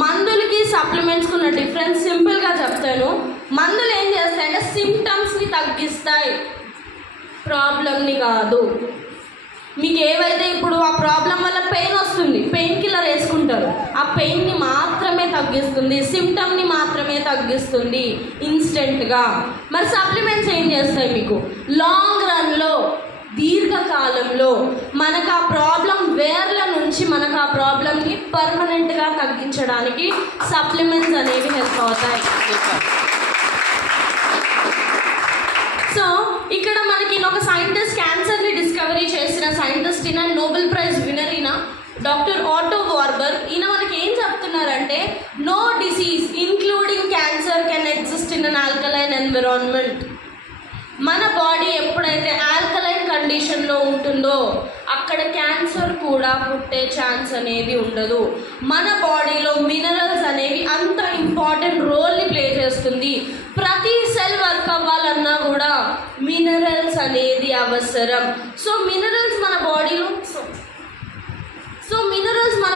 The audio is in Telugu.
మందులకి సప్లిమెంట్స్కి ఉన్న డిఫరెన్స్ సింపుల్గా చెప్తాను. మందులు ఏం చేస్తాయంటే సిమ్టమ్స్ని తగ్గిస్తాయి, ప్రాబ్లమ్ని కాదు. మీకు ఏవైతే ఇప్పుడు ఆ ప్రాబ్లం వల్ల పెయిన్ వస్తుంది, పెయిన్ కిల్లర్ వేసుకుంటారు, ఆ పెయిన్ని మాత్రమే తగ్గిస్తుంది, సిమ్టమ్ని మాత్రమే తగ్గిస్తుంది ఇన్స్టెంట్గా. మరి సప్లిమెంట్స్ ఏం చేస్తాయి? మీకు లాంగ్ రన్లో, దీర్ఘకాలంలో మనకు ఆ ప్రాబ్లం వేర్ల నుంచి మనకు ఆ ప్రాబ్లంని పర్మనెంట్గా తగ్గించడానికి సప్లిమెంట్స్ అనేవి హెల్ప్ అవుతాయి. సో ఇక్కడ మనకి ఒక సైంటిస్ట్, క్యాన్సర్ని డిస్కవరీ చేసిన సైంటిస్ట్ ఈయన, నోబెల్ ప్రైజ్ విన్నర్ ఈయన, డాక్టర్ ఆటో వార్బర్గ్. ఈయన మనకి ఏం చెప్తున్నారంటే, no disease including cancer can exist in an alkaline environment. మన బాడీ ఎప్పుడైతే ఆల్కలైన్ కండిషన్లో ఉంటుందో అక్కడ క్యాన్సర్ కూడా పుట్టే ఛాన్స్ అనేది ఉండదు. మన బాడీలో మినరల్స్ అనేవి అంత ఇంపార్టెంట్ రోల్ని ప్లే చేస్తుంది. ప్రతి సెల్ వర్క్ అవ్వాలన్నా కూడా మినరల్స్ అనేది అవసరం. సో మినరల్స్ మన బాడీలో